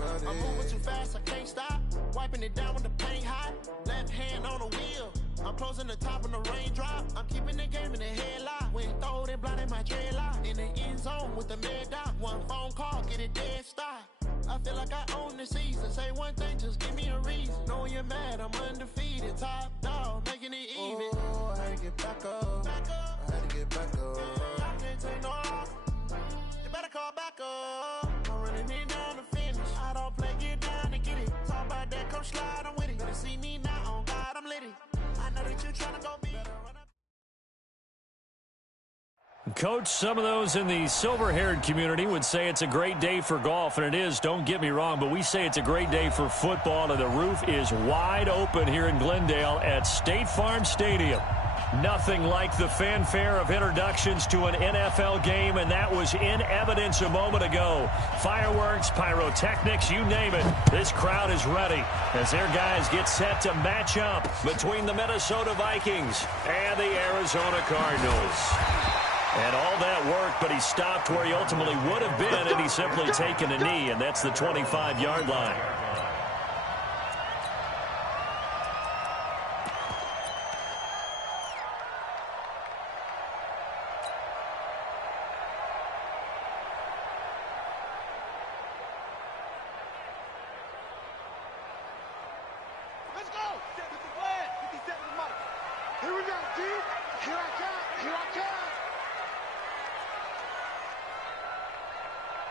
I'm moving too fast, I can't stop. Wiping it down when the paint hot. Left hand on the wheel. I'm closing the top when the raindrop. I'm keeping the game in the headlock. When throwed and blinded my dreadlock. In the end zone with the mad dot. One phone call, get it dead stop. I feel like I own the season. Say one thing, just give me a reason. Knowing you're mad, I'm undefeated. Top dog, making it even. Oh, I had to get back up. I had to get back up. I can't take no loss. You better call back up. I'm running in down the finish. I don't play, get down to get it. Talk about that, come slide, I'm with it. Better see me now, on God, I'm litty. I know that you're trying to go be. Coach, some of those in the silver-haired community would say it's a great day for golf, and it is, don't get me wrong, but we say it's a great day for football, and the roof is wide open here in Glendale at State Farm Stadium. Nothing like the fanfare of introductions to an NFL game, and that was in evidence a moment ago. Fireworks, pyrotechnics, you name it. This crowd is ready as their guys get set to match up between the Minnesota Vikings and the Arizona Cardinals. And all that work, but he stopped where he ultimately would have been had he simply taken a knee, and that's the 25-yard line. Let's go! Step with the flag. 57 Mike. Here we go, dude. Here I come. Here I come.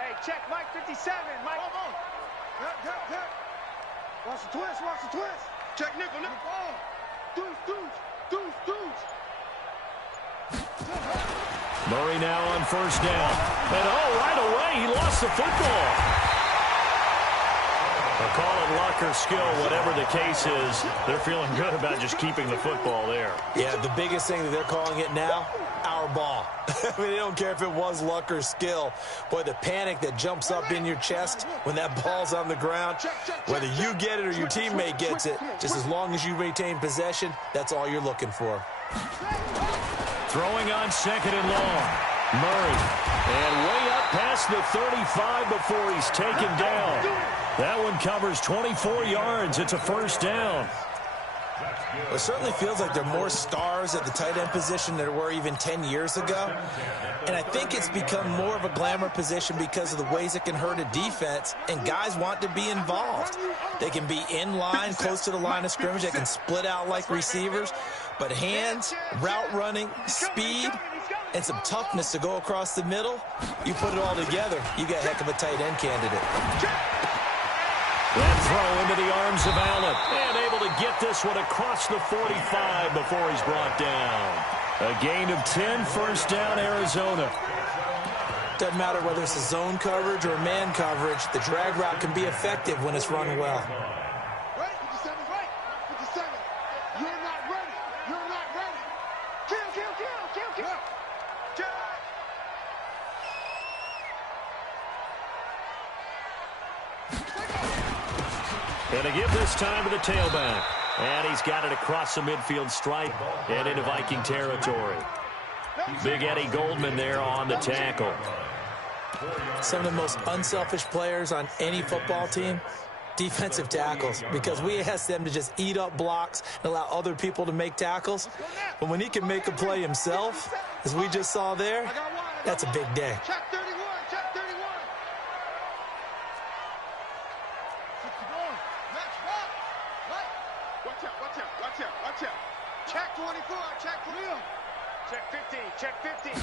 Hey, check Mike 57. Mike. Come on. Yep. Watch the twist. Watch the twist. Check nickel. Oh. Deuce. Murray now on first down. And right away, he lost the football. They'll call it luck or skill, whatever the case is. They're feeling good about just keeping the football there. Yeah, the biggest thing that they're calling it now, our ball. I mean, they don't care if it was luck or skill. Boy, the panic that jumps up in your chest when that ball's on the ground, whether you get it or your teammate gets it, just as long as you retain possession, that's all you're looking for. Throwing on second and long. Murray. And way up past the 35 before he's taken down. That one covers 24 yards. It's a first down. Well, it certainly feels like there are more stars at the tight end position than there were even 10 years ago. And I think it's become more of a glamour position because of the ways it can hurt a defense, and guys want to be involved. They can be in line, close to the line of scrimmage. They can split out like receivers. But hands, route running, speed, and some toughness to go across the middle, you put it all together, you got a heck of a tight end candidate. That throw into the arms of Allen. And able to get this one across the 45 before he's brought down. A gain of 10, first down, Arizona. Doesn't matter whether it's a zone coverage or man coverage, the drag route can be effective when it's run well. Right, 57, right. 57. You're not ready. You're not ready. Kill. And to give this time to the tailback. And he's got it across the midfield stripe and into Viking territory. Big Eddie Goldman there on the tackle. Some of the most unselfish players on any football team, defensive tackles, because we ask them to just eat up blocks and allow other people to make tackles. But when he can make a play himself, as we just saw there, that's a big day. Check 31. Check 31. 61. Next one. Right. Watch out. Check 24. Check 3. Check 15.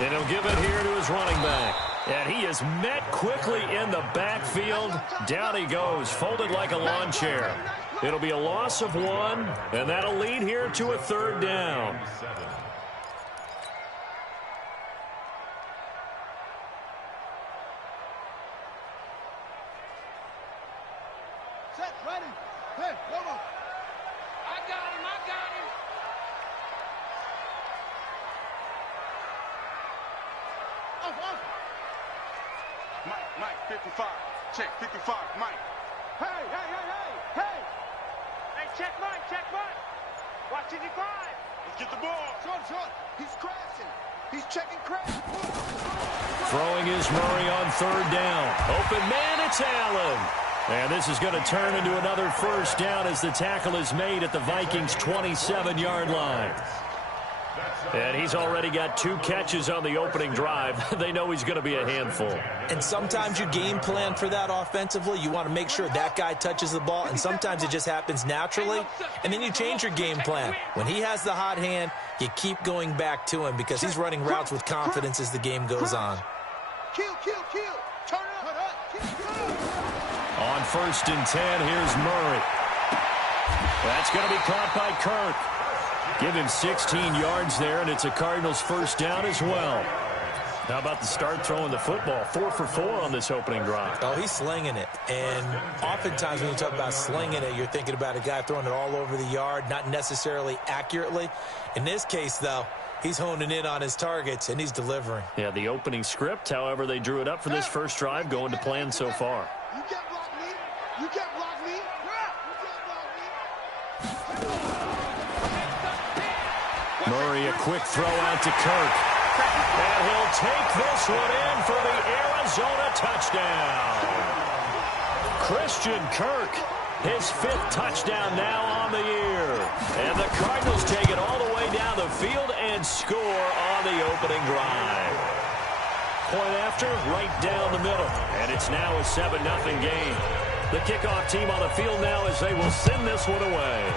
And he'll give it here to his running back. And he is met quickly in the backfield. Down he goes, folded like a lawn chair. It'll be a loss of 1, and that'll lead here to a third down. Set, ready. Hey, hold on. I got him. Off. Mike, 55. Check, 55, Mike. Hey. Hey, check Mike. Watch 55. Let's get the ball. Short. He's crashing. He's checking crash. Throwing is Murray on third down. Open man, it's Allen. And this is going to turn into another first down as the tackle is made at the Vikings' 27-yard line. And he's already got 2 catches on the opening drive. They know he's going to be a handful. And sometimes you game plan for that offensively. You want to make sure that guy touches the ball, and sometimes it just happens naturally. And then you change your game plan. When he has the hot hand, you keep going back to him because he's running routes with confidence as the game goes on. Kill. Turn it up. Kill. On 1st and 10, here's Murray. That's going to be caught by Kirk. Give him 16 yards there, and it's a Cardinals first down as well. How about the start throwing the football? 4 for 4 on this opening drive. Oh, he's slinging it. And oftentimes when you talk about slinging it, you're thinking about a guy throwing it all over the yard, not necessarily accurately. In this case, though, he's honing in on his targets, and he's delivering. Yeah, the opening script, however, they drew it up for this first drive, going to plan so far. You can't block me. You can't block me. Murray, a quick throw out to Kirk. And he'll take this one in for the Arizona touchdown. Christian Kirk, his 5th touchdown now on the year. And the Cardinals take it all the way down the field and score on the opening drive. Point after, right down the middle. And it's now a 7-0 game. The kickoff team on the field now as they will send this one away.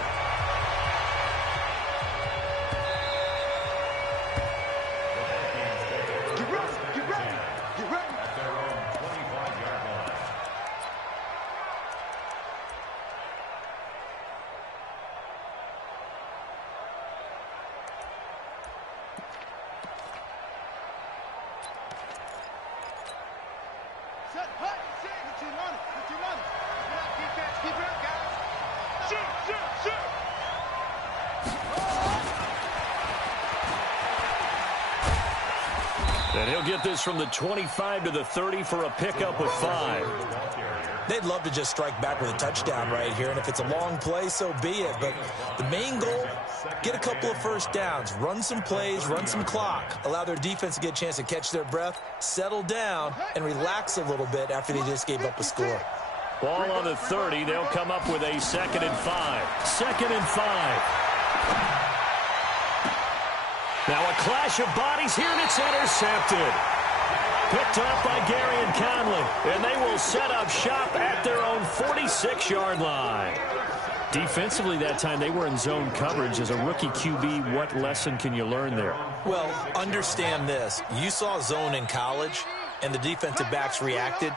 And he'll get this from the 25 to the 30 for a pickup of 5. They'd love to just strike back with a touchdown right here, and if it's a long play, so be it. But the main goal, get a couple of first downs, run some plays, run some clock, allow their defense to get a chance to catch their breath, settle down, and relax a little bit after they just gave up a score. Ball on the 30. They'll come up with a 2nd and 5. 2nd and 5. Now a clash of bodies here, and it's intercepted. Picked up by Gary and Conley, and they will set up shop at their own 46-yard line. Defensively that time, they were in zone coverage. As a rookie QB, what lesson can you learn there? Well, understand this. You saw zone in college, and the defensive backs reacted,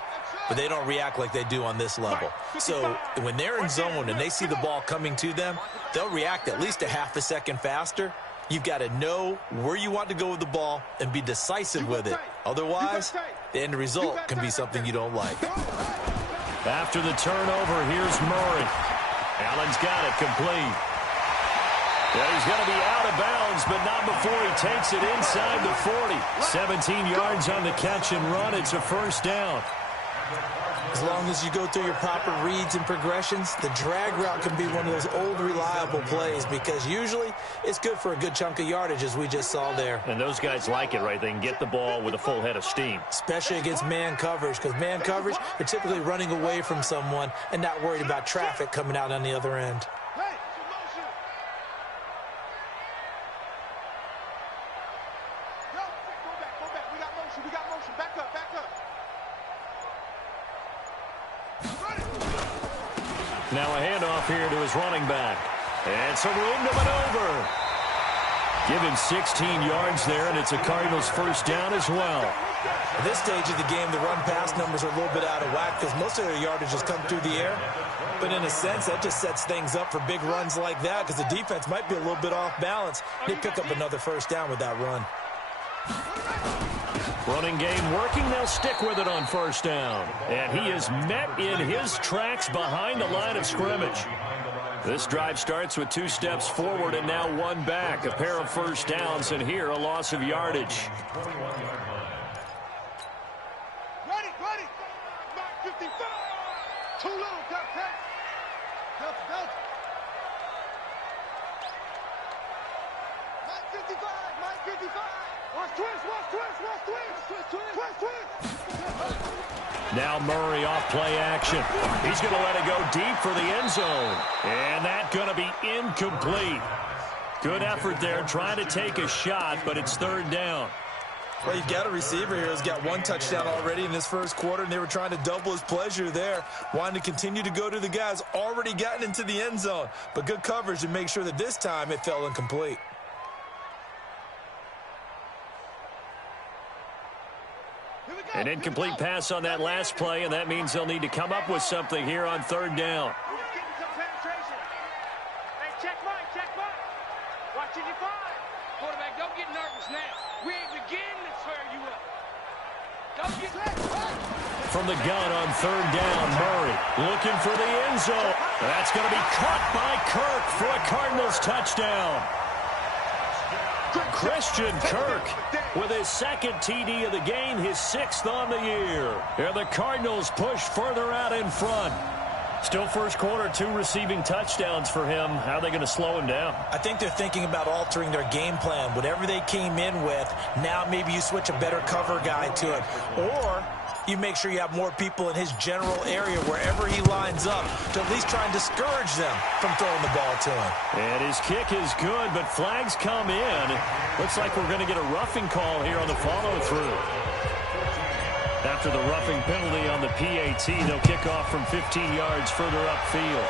but they don't react like they do on this level. So when they're in zone and they see the ball coming to them, they'll react at least a half a second faster. You've got to know where you want to go with the ball and be decisive with it. Otherwise, the end result can be something you don't like. After the turnover, here's Murray. Allen's got it complete. Yeah, he's going to be out of bounds, but not before he takes it inside the 40. 17 yards on the catch and run. It's a first down. As long as you go through your proper reads and progressions, the drag route can be one of those old reliable plays because usually it's good for a good chunk of yardage, as we just saw there. And those guys like it, right? They can get the ball with a full head of steam. Especially against man coverage, because man coverage, they're typically running away from someone and not worried about traffic coming out on the other end. Now a handoff here to his running back. And some room to maneuver. Give him 16 yards there, and it's a Cardinals first down as well. At this stage of the game, the run-pass numbers are a little bit out of whack because most of their yardage has come through the air. But in a sense, that just sets things up for big runs like that because the defense might be a little bit off balance. They pick up another first down with that run. Running game working. They'll stick with it on first down. And he is met in his tracks behind the line of scrimmage. This drive starts with 2 steps forward and now 1 back. A pair of first downs, and here a loss of yardage. Ready. Mark 55. Too little, Delta. Mark 55. Watch twist, watch twist, watch twist, twist, twist. Now Murray off play action. He's going to let it go deep for the end zone. And that's going to be incomplete. Good effort there trying to take a shot, but it's third down. Well, you've got a receiver here who's got one touchdown already in this first quarter, and they were trying to double his pleasure there, wanting to continue to go to the guys already gotten into the end zone. But good coverage to make sure that this time it fell incomplete. An incomplete pass on that last play, and that means they'll need to come up with something here on third down. Getting some penetration. Hey, check Mike, check Mike. Watching your five. Quarterback, don't get nervous now. We ain't beginning to tear you up. Don't get From the gun on third down, Murray looking for the end zone. That's going to be caught by Kirk for a Cardinals touchdown. Christian Kirk with his second TD of the game, his sixth on the year. And the Cardinals push further out in front. Still first quarter, 2 receiving touchdowns for him. How are they going to slow him down? I think they're thinking about altering their game plan. Whatever they came in with, now maybe you switch a better cover guy to it. Or you make sure you have more people in his general area wherever he lines up to at least try and discourage them from throwing the ball to him. And his kick is good, but flags come in. Looks like we're going to get a roughing call here on the follow-through. After the roughing penalty on the PAT, they'll kick off from 15 yards further upfield.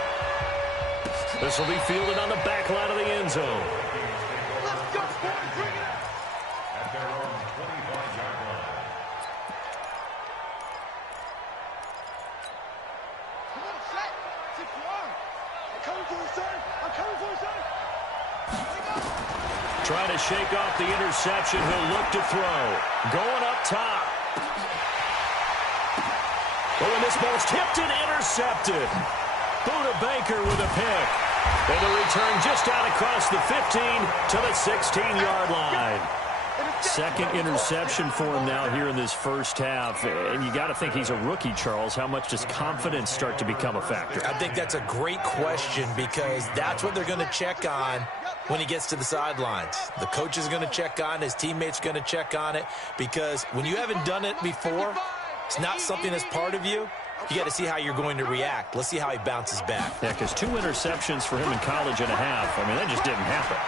This will be fielded on the back line of the end zone. Let's go, boys, bring it up. At their own 25-yard line. Come on, set. 6 yards. I'm coming for you, son. I'm coming for you, son. Trying to shake off the interception. He'll look to throw. Going up top. Oh, and this ball's tipped and intercepted. Buda Baker with a pick. And the return just out across the 15 to the 16-yard line. Second interception for him now here in this first half. And you got to think he's a rookie, Charles. How much does confidence start to become a factor? I think that's a great question because that's what they're going to check on when he gets to the sidelines. The coach is going to check on it. His teammates are going to check on it because when you haven't done it before, it's not something that's part of you. You got to see how you're going to react. Let's see how he bounces back. Yeah, because 2 interceptions for him in college and a half. I mean, that just didn't happen.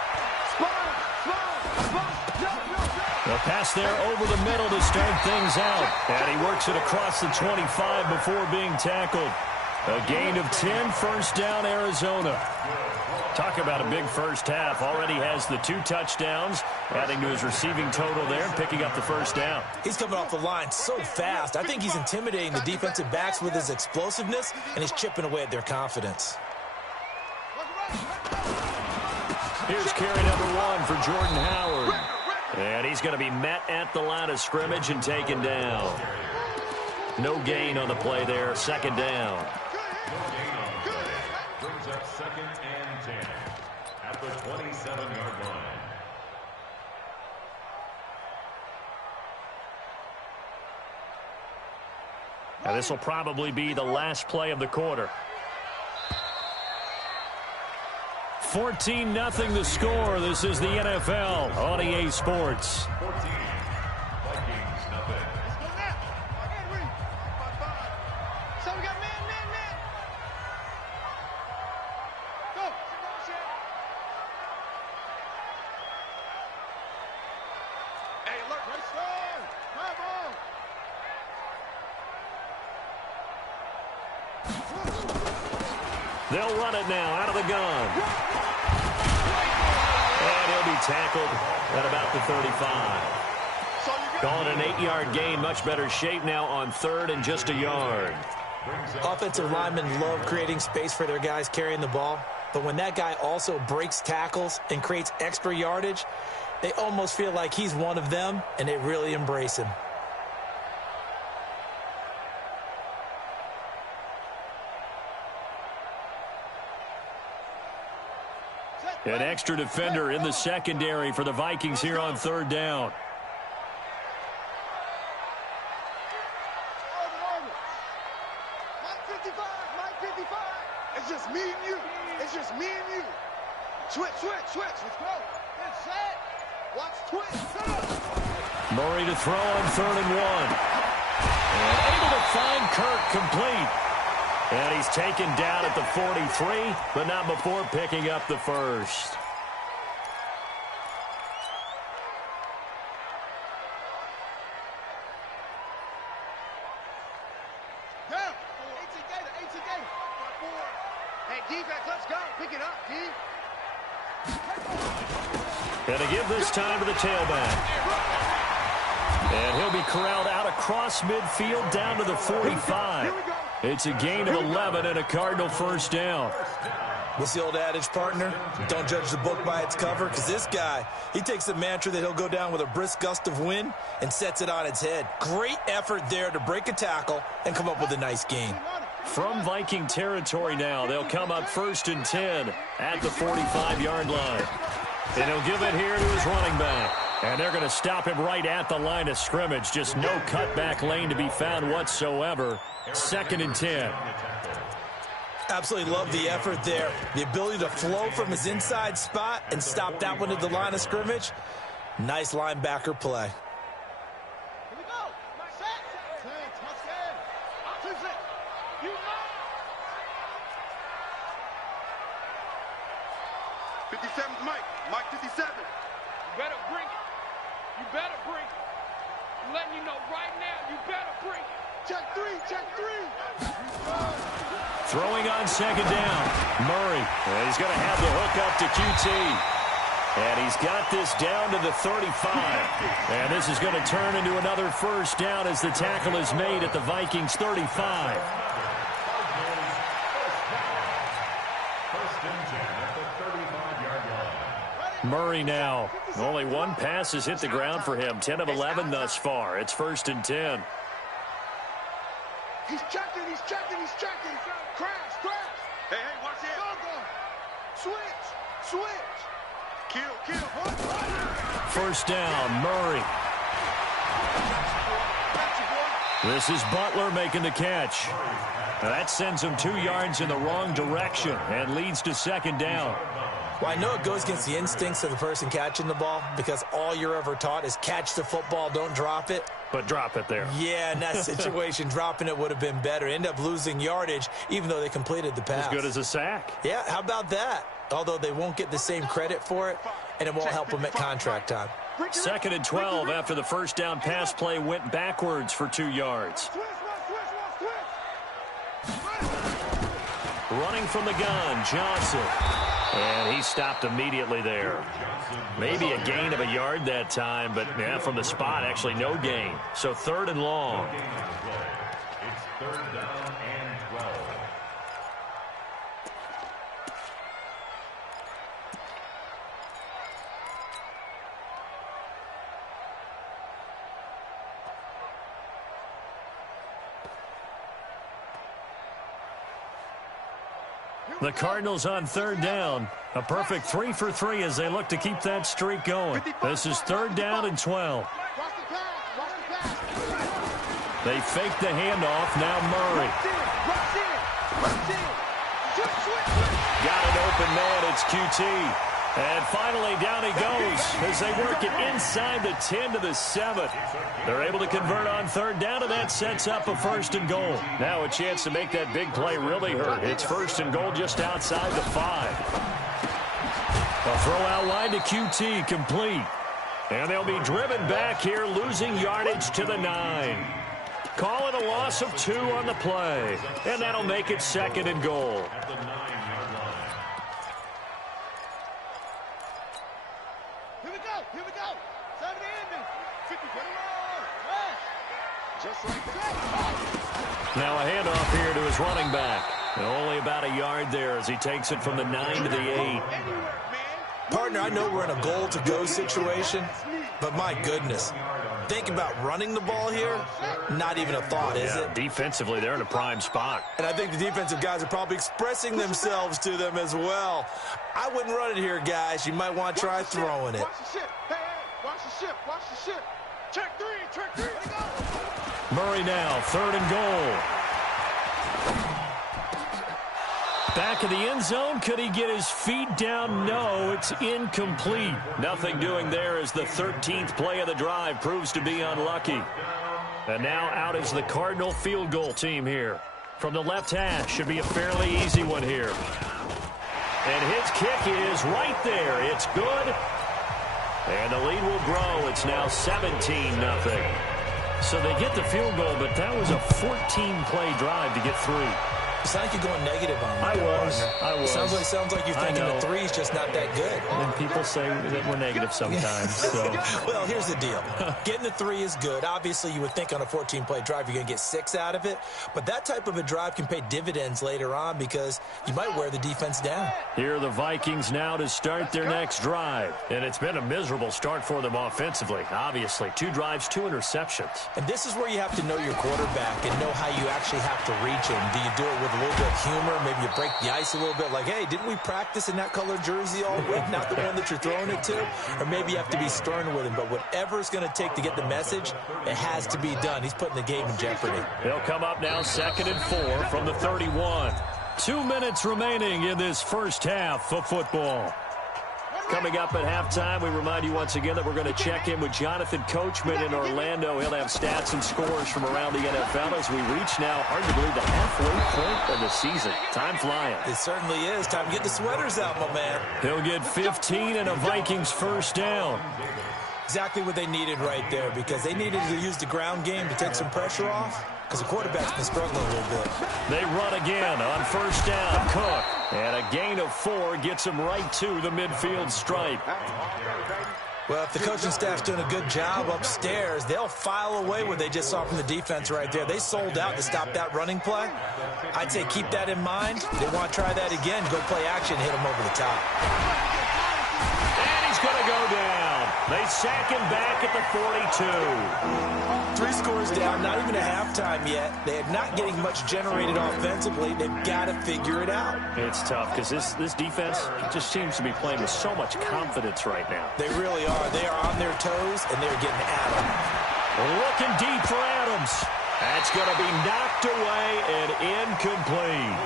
The pass there over the middle to start things out. And he works it across the 25 before being tackled. A gain of 10, first down, Arizona. Talk about a big first half. Already has the 2 touchdowns, adding to his receiving total there, picking up the first down. He's coming off the line so fast. I think he's intimidating the defensive backs with his explosiveness, and he's chipping away at their confidence. Here's carry number 1 for Jordan Howard. And he's going to be met at the line of scrimmage and taken down. No gain on the play there, second down. Brings up 2nd and 10 at the 27-yard line. Now this will probably be the last play of the quarter. 14-0 the score. This is the NFL on EA Sports. 14. Vikings, nothing. So we got man. Go. Hey, alert. They'll run it now out of the gun. And he'll be tackled at about the 35. Calling an 8-yard gain. Much better shape now on third and just a yard. Offensive linemen love creating space for their guys carrying the ball. But when that guy also breaks tackles and creates extra yardage, they almost feel like he's one of them, and they really embrace him. An extra defender in the secondary for the Vikings here on third down. Mike 55. It's just me and you. It's just me and you. Switch. Let's go. It's set. Watch twist. Murray to throw on 3rd and 1. And able to find Kirk complete. And he's taken down at the 43, but not before picking up the first. Hey, defense, let's go. Pick it up, D. And to give this time to the tailback. And he'll be corralled out across midfield down to the 45. It's a gain of 11 and a Cardinal first down. What's the old adage, partner? Don't judge the book by its cover, because this guy, he takes the mantra that he'll go down with a brisk gust of wind and sets it on its head. Great effort there to break a tackle and come up with a nice gain. From Viking territory now, they'll come up 1st and 10 at the 45-yard line. And he'll give it here to his running back. And they're going to stop him right at the line of scrimmage. Just no cutback lane to be found whatsoever. 2nd and 10. Absolutely love the effort there. The ability to flow from his inside spot and stop that one at the line of scrimmage. Nice linebacker play. 57's Mike. Mike 57. You better bring it. You better bring it. I'm letting you know right now, you better bring it. Check three, check three. Throwing on 2nd down. Murray. And he's going to have the hook up to QT. And he's got this down to the 35. And this is going to turn into another first down as the tackle is made at the Vikings 35. Murray now. Only one pass has hit the ground for him. 10 of 11 thus far. It's 1st and 10. He's checking, he's checking, he's checking. Crash, crash. Hey, watch it. Go. Switch, switch. Kill. First down, Murray. This is Butler making the catch. Now that sends him 2 yards in the wrong direction and leads to 2nd down. Well, I know it goes against the instincts of the person catching the ball because all you're ever taught is catch the football, don't drop it. But drop it there. Yeah, in that situation, dropping it would have been better. End up losing yardage, even though they completed the pass. As good as a sack. Yeah, how about that? Although they won't get the same credit for it, and it won't help them at contract time. 2nd and 12 after the first down pass play went backwards for 2 yards. Running from the gun, Johnson. And he stopped immediately there. Maybe a gain of a yard that time, but yeah, from the spot, actually no gain. So 3rd and long. It's 3rd down and 12. The Cardinals on 3rd down. A perfect 3 for 3 as they look to keep that streak going. This is 3rd down and 12. They fake the handoff. Now Murray. Got an open man. It's QT. And finally, down he goes as they work it inside the 10 to the 7. They're able to convert on 3rd down, and that sets up a 1st and goal. Now a chance to make that big play really hurt. It's 1st and goal just outside the 5. A throw out line to QT, complete. And they'll be driven back here, losing yardage to the 9. Call it a loss of 2 on the play. And that'll make it 2nd and goal. Here we go. Time to end it. 50. Just like that. Now a handoff here to his running back. And only about a yard there as he takes it from the 9 to the 8. Partner, I know we're in a goal-to-go situation, but my goodness. Think about running the ball here, not even a thought, is it? Defensively, they're in a prime spot. And I think the defensive guys are probably expressing themselves to them as well. I wouldn't run it here, guys. You might want to try throwing it. Watch the ship. Hey, watch the ship. Watch the ship. Check 3. Let it go. Murray now, 3rd and goal. Back in the end zone. Could he get his feet down? No, it's incomplete. Nothing doing there as the 13th play of the drive proves to be unlucky. And now out is the Cardinal field goal team here. From the left hash, should be a fairly easy one here. And his kick is right there. It's good. And the lead will grow. It's now 17-0. So they get the field goal, but that was a 14-play drive to get 3. It's like you're going negative on me. I was. Sounds like you're thinking the 3 is just not that good. And people say that we're negative sometimes. So. Well, here's the deal. Getting the 3 is good. Obviously, you would think on a 14-play drive you're going to get 6 out of it. But that type of a drive can pay dividends later on because you might wear the defense down. Here are the Vikings now to start their next drive. And it's been a miserable start for them offensively. Obviously, 2 drives, 2 interceptions. And this is where you have to know your quarterback and know how you actually have to reach him. Do you do it with a little bit of humor? Maybe you break the ice a little bit like, hey, didn't we practice in that color jersey all week? Not the one that you're throwing it to? Or maybe you have to be stern with him. But whatever it's going to take to get the message, it has to be done. He's putting the game in jeopardy. They'll come up now 2nd and 4 from the 31. 2 minutes remaining in this first half of football. Coming up at halftime, we remind you once again that we're going to check in with Jonathan Coachman in Orlando. He'll have stats and scores from around the NFL as we reach now, hard to believe, the halfway point of the season. Time flying. It certainly is. Time to get the sweaters out, my man. He'll get 15 and a Vikings first down. Exactly what they needed right there because they needed to use the ground game to take some pressure off because the quarterback's been struggling a little bit. They run again on first down. Cook. And a gain of 4 gets him right to the midfield stripe. Well, if the coaching staff's doing a good job upstairs, they'll file away what they just saw from the defense right there. They sold out to stop that running play. I'd say keep that in mind. They want to try that again. Go play action, hit them over the top. And he's going to go down. They sack him back at the 42. 3 scores down, not even a halftime yet. They are not getting much generated offensively. They've got to figure it out. It's tough because this defense just seems to be playing with so much confidence right now. They really are. They are on their toes, and they're getting at them. Looking deep for Adams. That's going to be knocked away and incomplete.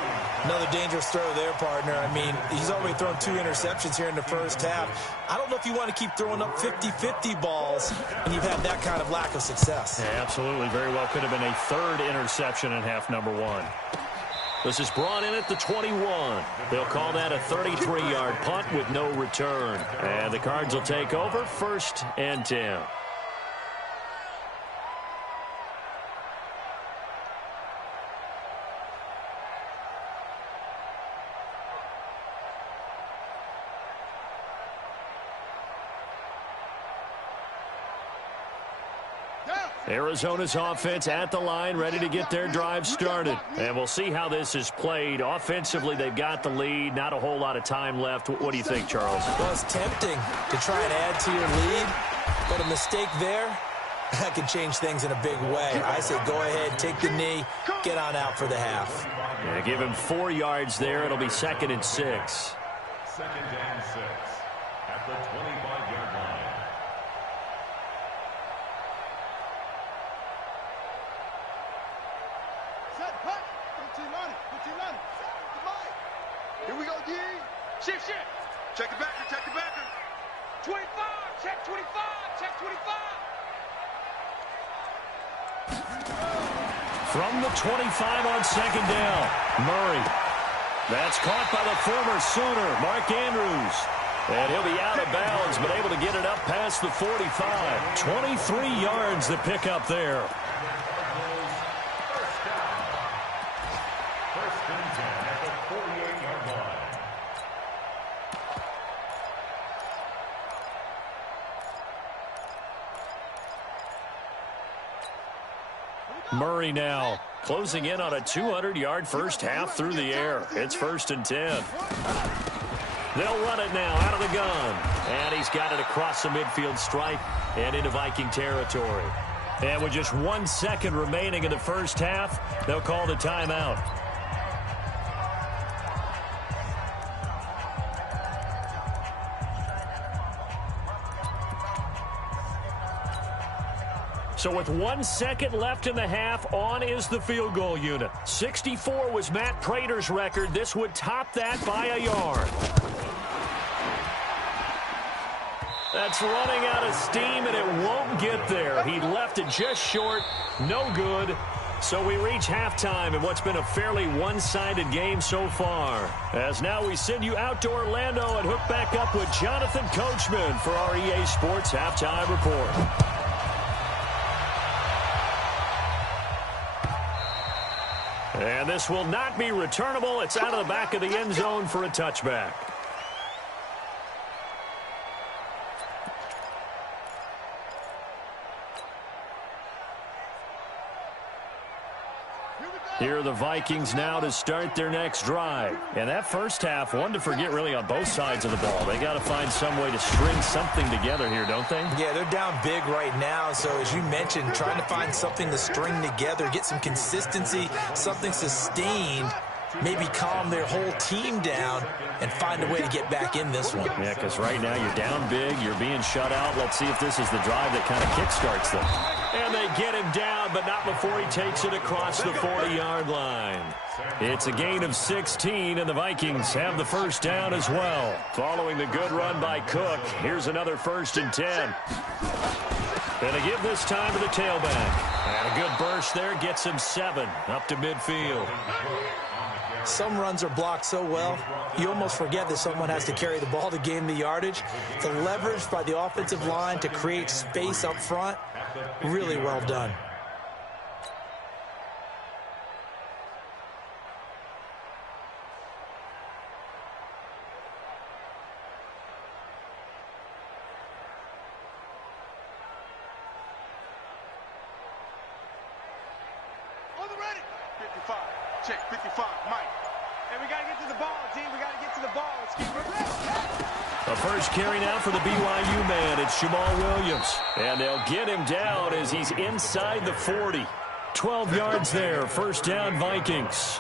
Another dangerous throw there, partner. I mean, he's already thrown 2 interceptions here in the first half. I don't know if you want to keep throwing up 50-50 balls and you've had that kind of lack of success. Yeah, absolutely. Very well could have been a 3rd interception in half number 1. This is brought in at the 21. They'll call that a 33-yard punt with no return. And the Cards will take over 1st and 10. Arizona's offense at the line, ready to get their drive started. And we'll see how this is played. Offensively, they've got the lead. Not a whole lot of time left. What do you think, Charles? Well, it's tempting to try and add to your lead, but a mistake there, that could change things in a big way. I say go ahead, take the knee, get on out for the half. Yeah, give him 4 yards there. It'll be 2nd and 6. 2nd and 6 at the 25-yard line. Here we go, D. Shift. Check the backer, check the backer. 25, check 25, check 25. From the 25 on 2nd down, Murray. That's caught by the former Sooner, Mark Andrews. And he'll be out of bounds, but able to get it up past the 45. 23 yards to pick up there. First and 10 at the 48-yard line. Murray now closing in on a 200-yard first half through the air. It's 1st and 10. They'll run it now out of the gun. And he's got it across the midfield stripe and into Viking territory. And with just 1 second remaining in the first half, they'll call the timeout. So with 1 second left in the half, on is the field goal unit. 64 was Matt Prater's record. This would top that by a yard. That's running out of steam, and it won't get there. He left it just short. No good. So we reach halftime in what's been a fairly one-sided game so far. As now we send you out to Orlando and hook back up with Jonathan Coachman for our EA Sports Halftime Report. And this will not be returnable. It's out of the back of the end zone for a touchback. Here are the Vikings now to start their next drive. And that first half, one to forget really on both sides of the ball. They got to find some way to string something together here, don't they? Yeah, they're down big right now. So as you mentioned, trying to find something to string together, get some consistency, something sustained, maybe calm their whole team down and find a way to get back in this one. Yeah, because right now you're down big, you're being shut out. Let's see if this is the drive that kind of kickstarts them. And they get him down, but not before he takes it across the 40-yard line. It's a gain of 16, and the Vikings have the first down as well. Following the good run by Cook, here's another 1st and 10. And they give this time to the tailback. And a good burst there gets him 7 up to midfield. Some runs are blocked so well, you almost forget that someone has to carry the ball to gain the yardage. The leverage by the offensive line to create space up front, really well done. On the ready. 55. Check 55. Mike. Hey, we got to get to the ball, team. We got to get to the ball. Let's keep it. A first carry now for the BYU man. It's Jamal Williams. And they'll get him down as he's inside the 40. 12 yards there. First down, Vikings.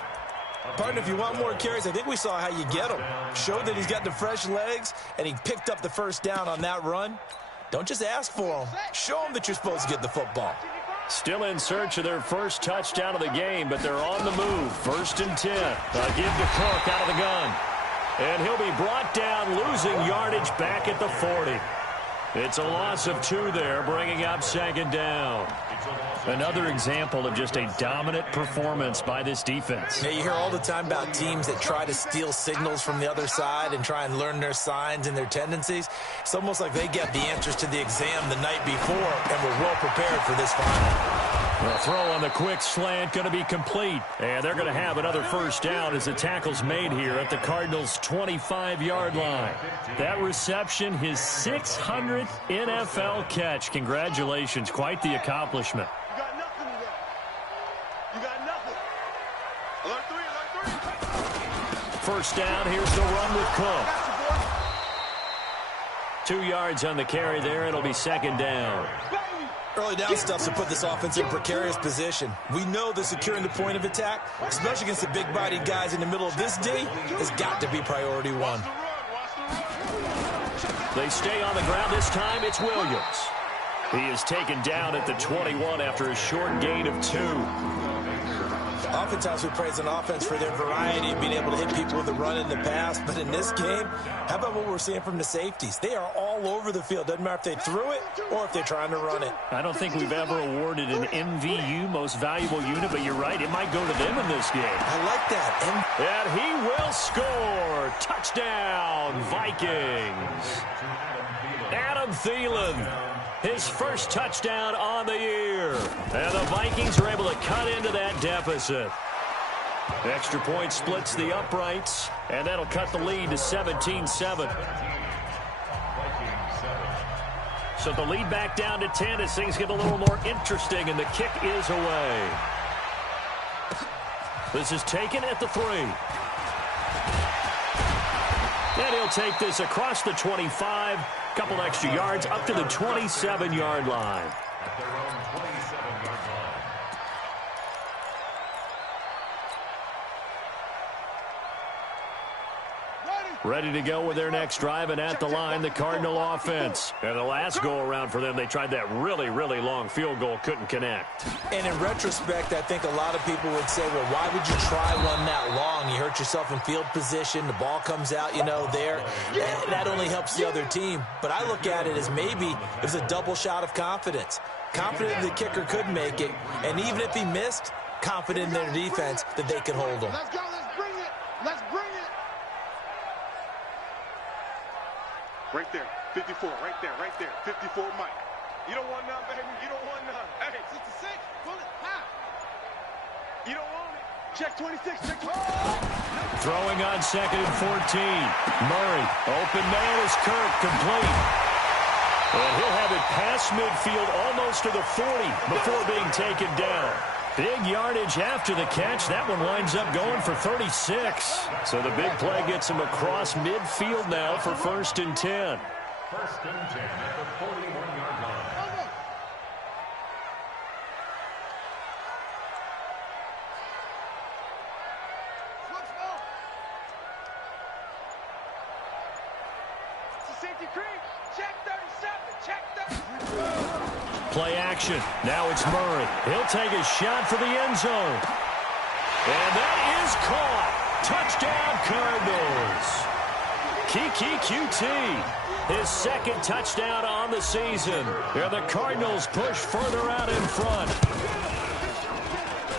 Partner, if you want more carries, I think we saw how you get them. Showed that he's got the fresh legs, and he picked up the first down on that run. Don't just ask for them. Show them that you're supposed to get the football. Still in search of their first touchdown of the game, but they're on the move. 1st and 10. A give to Cook out of the gun. And he'll be brought down, losing yardage back at the 40. It's a loss of 2 there, bringing up 2nd down. Another example of just a dominant performance by this defense. Yeah, you hear all the time about teams that try to steal signals from the other side and try and learn their signs and their tendencies. It's almost like they get the answers to the exam the night before and were well prepared for this final. The throw on the quick slant going to be complete. And they're going to have another first down as the tackle's made here at the Cardinals' 25-yard line. That reception, his 600th NFL catch. Congratulations. Quite the accomplishment. You got nothing today. You got nothing. Alert 3. First down. Here's the run with Cook. 2 yards on the carry there. It'll be 2nd down. Early down stuff to put this offense in precarious position. We know that securing the point of attack, especially against the big-bodied guys in the middle of this D, has got to be priority 1. They stay on the ground this time. It's Williams. He is taken down at the 21 after a short gain of 2. Oftentimes we praise an offense for their variety, being able to hit people with the run in the pass. But in this game, how about what we're seeing from the safeties? They are all over the field. Doesn't matter if they threw it or if they're trying to run it. I don't think we've ever awarded an MVU, most valuable unit, but you're right. It might go to them in this game. I like that. And he will score. Touchdown, Vikings. Adam Thielen. His first touchdown on the year. And the Vikings are able to cut into that deficit. Extra point splits the uprights, and that'll cut the lead to 17-7. So the lead back down to 10 as things get a little more interesting, and the kick is away. This is taken at the 3. And he'll take this across the 25. Couple extra yards up to the 27-yard line. Ready. ready to go with their next drive, and at the line, the Cardinal offense. And the last go-around for them, they tried that really, really long field goal, couldn't connect. And in retrospect, I think a lot of people would say, well, why would you try one that long? You hurt yourself in field position, the ball comes out, there. That only helps the other team. But I look at it as maybe it was a double shot of confidence. Confident the kicker could make it, and even if he missed, confident in their defense that they could hold him. Let's go. Let's bring it. Let's bring it. Right there. 54. Right there. Right there. 54, Mike. You don't want none, baby. You don't want none. Hey. 66. Pull it. High. You don't want it. Check 26. Check 20. Throwing on 2nd and 14. Murray. Open man is Kirk. Complete. And he'll have it past midfield almost to the 40 before being taken down. Big yardage after the catch. That one winds up going for 36. So the big play gets him across midfield now for 1st and 10. 1st and 10 at the 41-yard line. Safety cream. Check 37. Check 37. Play action. Now it's Murray. He'll take a shot for the end zone. And that is caught. Touchdown, Cardinals. Kiki QT. His 2nd touchdown on the season. And the Cardinals push further out in front.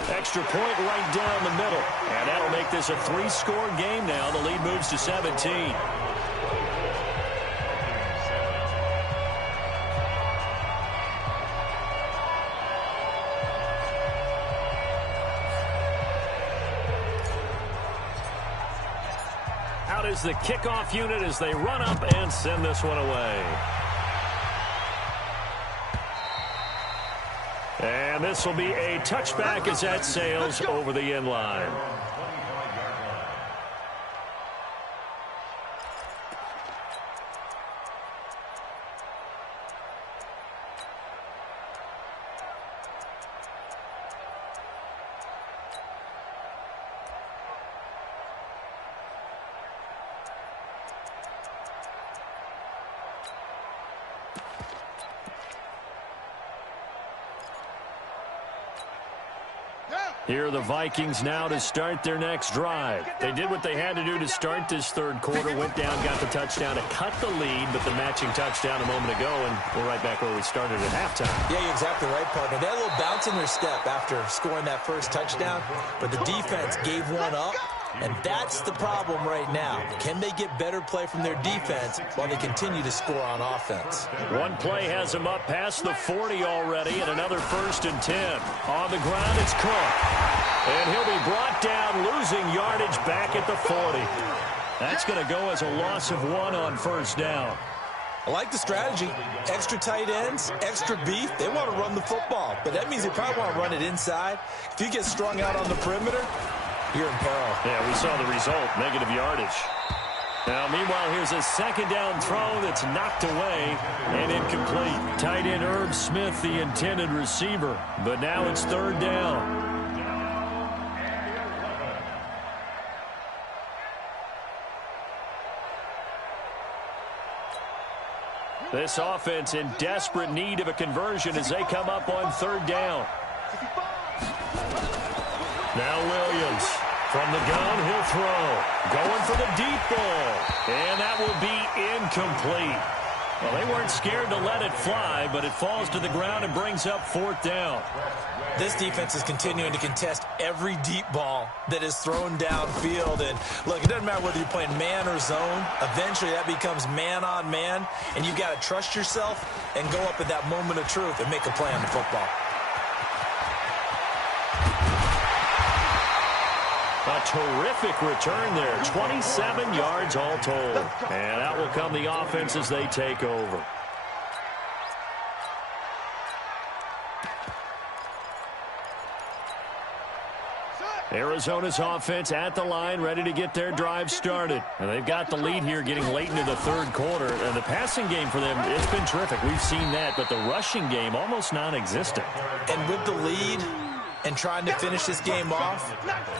Extra point right down the middle. And that'll make this a 3-score game now. The lead moves to 17. Out is the kickoff unit as they run up and send this one away. And this will be a touchback as that sails over the end line. Here are the Vikings now to start their next drive. They did what they had to do to start this 3rd quarter, went down, got the touchdown to cut the lead, but the matching touchdown a moment ago, and we're right back where we started at halftime. Yeah, you're exactly right, partner. They had a little bounce in their step after scoring that first touchdown, but the defense gave one up, and that's the problem right now. Can they get better play from their defense while they continue to score on offense? One play has them up past the 40 already, and another 1st and 10. On the ground, it's Cook. And he'll be brought down, losing yardage back at the 40. That's going to go as a loss of 1 on 1st down. I like the strategy. Extra tight ends, extra beef. They want to run the football, but that means they probably want to run it inside. If you get strung out on the perimeter, you're in peril. Yeah, we saw the result, negative yardage. Now, meanwhile, here's a 2nd down throw that's knocked away and incomplete. Tight end Herb Smith, the intended receiver, but now it's 3rd down. This offense in desperate need of a conversion as they come up on 3rd down. Now Williams. From the gun, he'll throw. Going for the deep ball. And that will be incomplete. Well, they weren't scared to let it fly, but it falls to the ground and brings up 4th down. This defense is continuing to contest every deep ball that is thrown downfield. And, look, it doesn't matter whether you're playing man or zone. Eventually, that becomes man on man, and you've got to trust yourself and go up at that moment of truth and make a play on the football. A terrific return there. 27 yards all told. And out will come the offense as they take over. Arizona's offense at the line, ready to get their drive started. And they've got the lead here getting late into the 3rd quarter. And the passing game for them, it's been terrific. We've seen that, but the rushing game almost non-existent. And with the lead, and trying to finish this game off,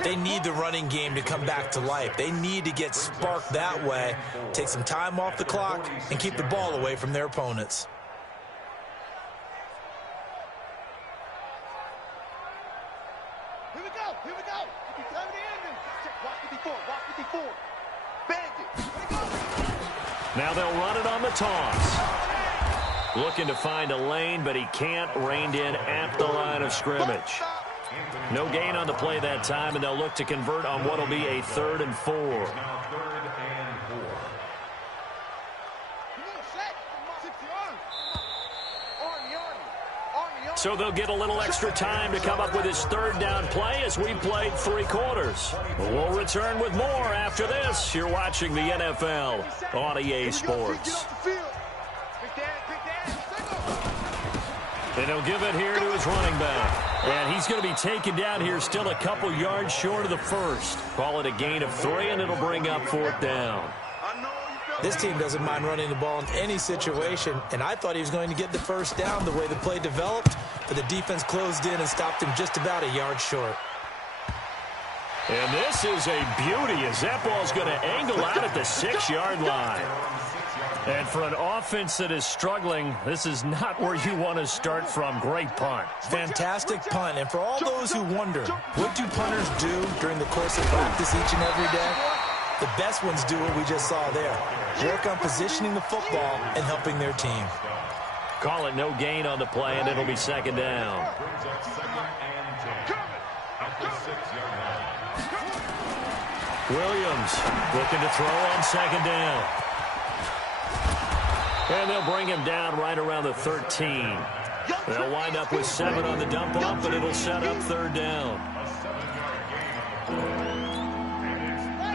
they need the running game to come back to life. They need to get sparked that way, take some time off the clock, and keep the ball away from their opponents. Here we go. 57 to end him. Check, watch 54, watch 54. Bandit. Now they'll run it on the toss. Looking to find a lane, but he can't. Reined in at the line of scrimmage. No gain on the play that time, and they'll look to convert on what will be a 3rd and 4. So they'll get a little extra time to come up with his 3rd down play as we've played 3 quarters. We'll return with more after this. You're watching the NFL on EA Sports. And he'll give it here to his running back. And he's going to be taken down here still a couple yards short of the first. Call it a gain of 3, and it'll bring up 4th down. This team doesn't mind running the ball in any situation, and I thought he was going to get the first down the way the play developed, but the defense closed in and stopped him just about a yard short. And this is a beauty as that ball's going to angle out at the 6-yard line. And for an offense that is struggling, this is not where you want to start from. Great punt. Fantastic punt. And for all those who wonder, what do punters do during the course of practice each and every day? The best ones do what we just saw there. Work on positioning the football and helping their team. Call it no gain on the play, and it'll be 2nd down. Williams looking to throw on 2nd down. And they'll bring him down right around the 13. They'll wind up with 7 on the dump off, but it'll set up 3rd down.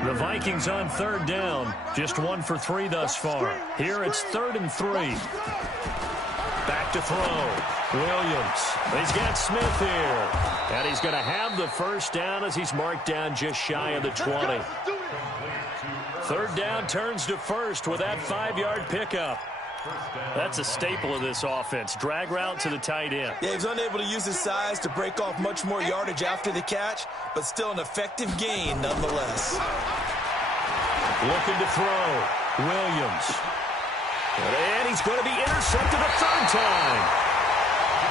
The Vikings on 3rd down, just 1 for 3 thus far. Here it's 3rd and 3. Back to throw. Williams. He's got Smith here. And he's going to have the first down as he's marked down just shy of the 20. 3rd down turns to 1st with that 5-yard pickup. That's a staple of this offense. Drag route to the tight end. Yeah, he's unable to use his size to break off much more yardage after the catch, but still an effective gain nonetheless. Looking to throw. Williams. And he's going to be intercepted a 3rd time.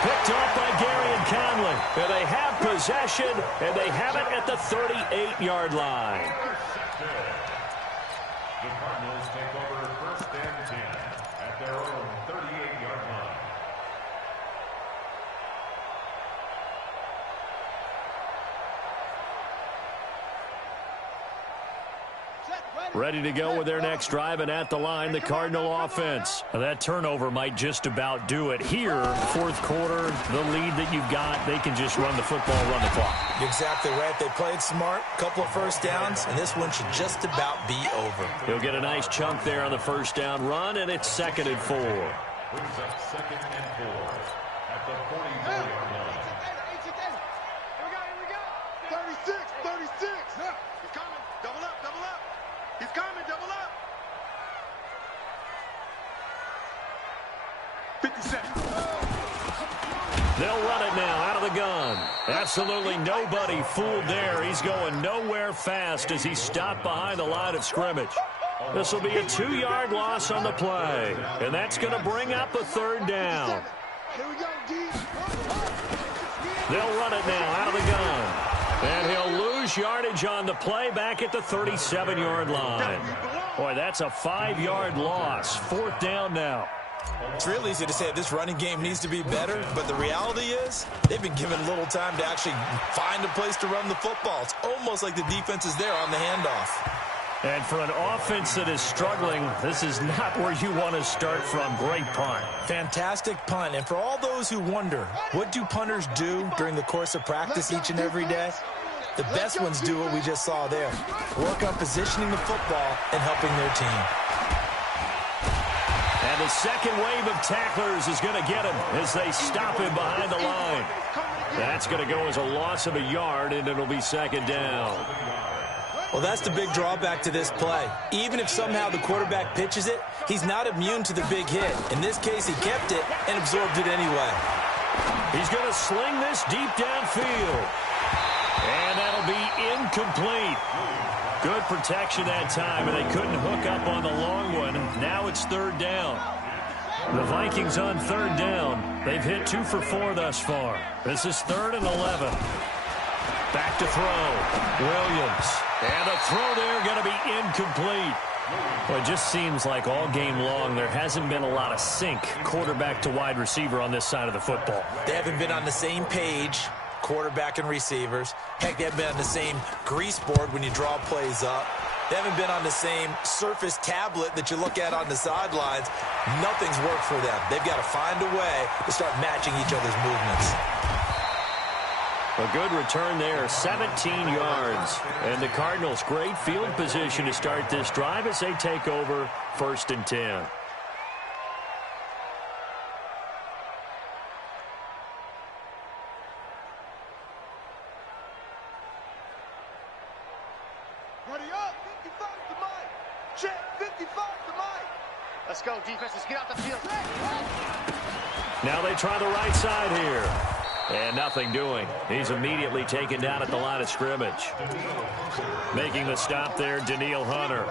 Picked off by Gary and Conley. And they have possession, and they have it at the 38-yard line. The Cardinals take over 1st and 10 at their own 38-yard line. Ready to go with their next drive, and at the line, the Cardinal offense. Now, that turnover might just about do it. Here, 4th quarter, the lead that you've got, they can just run the football, run the clock. You're exactly right. They played smart, couple of first downs, and this one should just about be over. He'll get a nice chunk there on the first down run, and it's 2nd and 4. Brings up 2nd and 4 at the 44-yard line. Here we go. 36. He's coming. Double up. He's coming. Double up. 57. They'll run it now out of the gun. Absolutely nobody fooled there. He's going nowhere fast as he's stopped behind the line of scrimmage. This will be a 2-yard loss on the play, and that's going to bring up a 3rd down. Here we go, D. They'll run it now out of the gun. And he'll lose yardage on the play back at the 37-yard line. Boy, that's a 5-yard loss. 4th down now. It's real easy to say this running game needs to be better, but the reality is they've been given little time to actually find a place to run the football. It's almost like the defense is there on the handoff. And for an offense that is struggling, this is not where you want to start from. Great punt. Fantastic punt. And for all those who wonder, what do punters do during the course of practice each and every day? The best ones do what we just saw there. Work on positioning the football and helping their team. And the second wave of tacklers is going to get him as they stop him behind the line. That's going to go as a loss of a yard, and it'll be 2nd down. Well, that's the big drawback to this play. Even if somehow the quarterback pitches it, he's not immune to the big hit. In this case, he kept it and absorbed it anyway. He's going to sling this deep downfield. And that'll be incomplete. Good protection that time, and they couldn't hook up on the long one. Now it's third down. The Vikings on third down. They've hit 2 for 4 thus far. This is 3rd and 11. Back to throw. Williams. And a throw there going to be incomplete. Well, it just seems like all game long there hasn't been a lot of sync quarterback to wide receiver on this side of the football. They haven't been on the same page, quarterback and receivers. Heck, they haven't been on the same grease board when you draw plays up. They haven't been on the same Surface tablet that you look at on the sidelines. Nothing's worked for them. They've got to find a way to start matching each other's movements. A good return there, 17 yards. And the Cardinals, great field position to start this drive as they take over 1st and 10. Ready up, 55 to Mike. Check, 55 to Mike. Let's go, defense. Let's get out the field. Now they try the right side here. And nothing doing. He's immediately taken down at the line of scrimmage. Making the stop there, Danielle Hunter.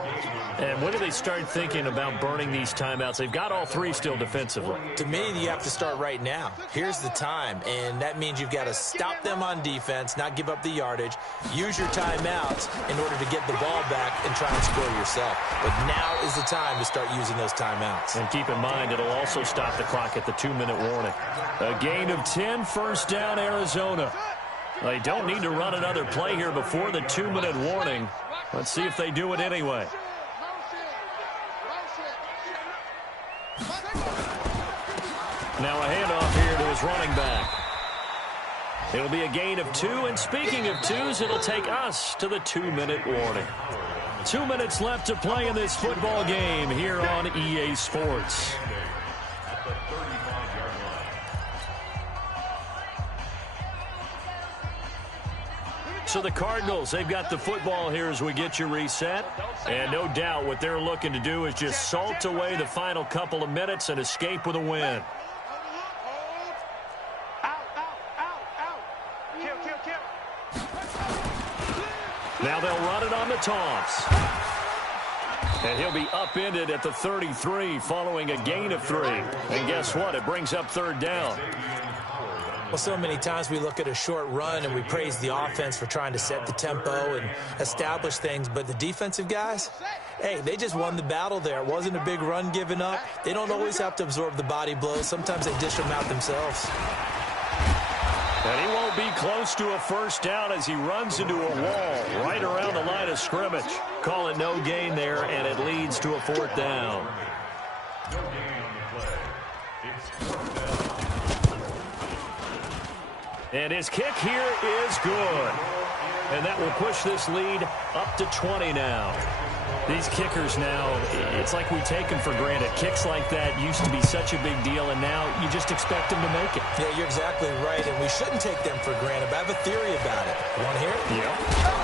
And when do they start thinking about burning these timeouts? They've got all 3 still defensively. To me, you have to start right now. Here's the time, and that means you've got to stop them on defense, not give up the yardage, use your timeouts in order to get the ball back and try and score yourself. But now is the time to start using those timeouts. And keep in mind, it'll also stop the clock at the 2-minute warning. A gain of 10, first down, Arizona. They don't need to run another play here before the 2-minute warning. Let's see if they do it anyway. Now a handoff here to his running back. It'll be a gain of 2, and speaking of 2s, it'll take us to the 2-minute warning. 2 minutes left to play in this football game here on EA Sports. So the Cardinals, they've got the football here as we get you reset. And no doubt what they're looking to do is just salt away the final couple of minutes and escape with a win. Now they'll run it on the toss. And he'll be upended at the 33 following a gain of 3. And guess what? It brings up third down. Well, so many times we look at a short run and we praise the offense for trying to set the tempo and establish things, but the defensive guys, hey, they just won the battle there. It wasn't a big run given up. They don't always have to absorb the body blows. Sometimes they dish them out themselves. And he won't be close to a first down as he runs into a wall right around the line of scrimmage. Call it no gain there, and it leads to a 4th down. No gain on the play. It's 4th down. And his kick here is good. And that will push this lead up to 20 now. These kickers now, it's like we take them for granted. Kicks like that used to be such a big deal, and now you just expect them to make it. Yeah, you're exactly right, and we shouldn't take them for granted, but I have a theory about it. You want to hear it? Yep.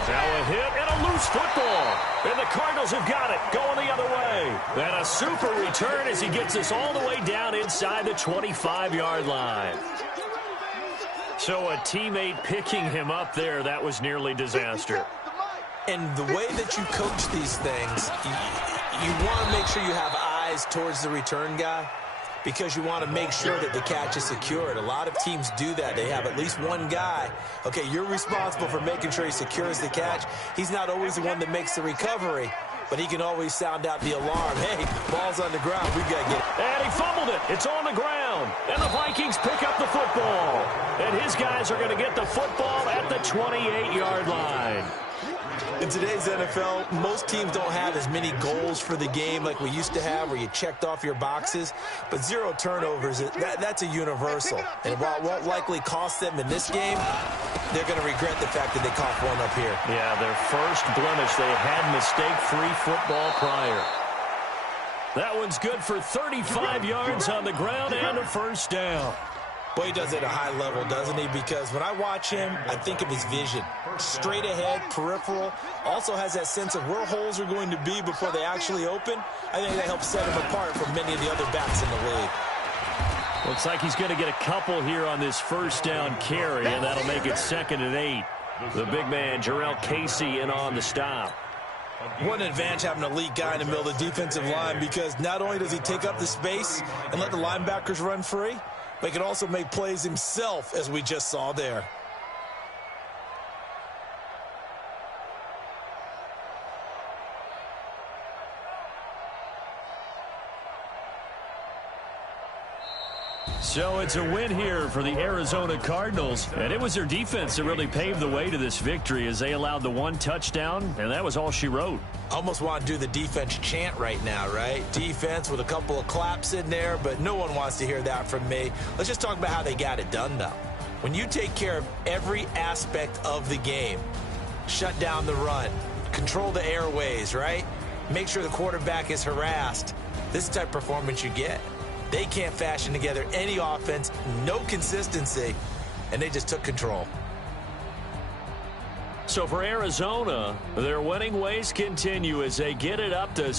Now a hit and a loose football. And the Cardinals have got it, going the other way. And a super return as he gets us all the way down inside the 25-yard line. So a teammate picking him up there, that was nearly disaster. And the way that you coach these things, you want to make sure you have eyes towards the return guy because you want to make sure that the catch is secured. A lot of teams do that. They have at least one guy. Okay, you're responsible for making sure he secures the catch. He's not always the one that makes the recovery, but he can always sound out the alarm. Hey, ball's on the ground. We've got to get it. And he fumbled it. It's on the ground. And the Vikings pick up the football. And his guys are going to get the football at the 28-yard line. In today's NFL, most teams don't have as many goals for the game like we used to have where you checked off your boxes. But 0 turnovers, that's a universal. And while it won't likely cost them in this game, they're going to regret the fact that they coughed one up here. Yeah, their first blemish. They had mistake-free football prior. That one's good for 35 yards on the ground and a first down. Boy, he does it at a high level, doesn't he? Because when I watch him, I think of his vision. Straight ahead, peripheral. Also has that sense of where holes are going to be before they actually open. I think that helps set him apart from many of the other backs in the league. Looks like he's going to get a couple here on this first down carry, and that'll make it 2nd and 8. The big man, Jarrell Casey, in on the stop. What an advantage having an elite guy in the middle of the defensive line, because not only does he take up the space and let the linebackers run free, but he can also make plays himself, as we just saw there. So it's a win here for the Arizona Cardinals, and it was their defense that really paved the way to this victory as they allowed the 1 touchdown, and that was all she wrote. Almost want to do the defense chant right now, right? Defense with a couple of claps in there, but no one wants to hear that from me. Let's just talk about how they got it done, though. When you take care of every aspect of the game, shut down the run, control the airways, right? Make sure the quarterback is harassed. This is the type of performance you get. They can't fashion together any offense, no consistency, and they just took control. So for Arizona, their winning ways continue as they get it up to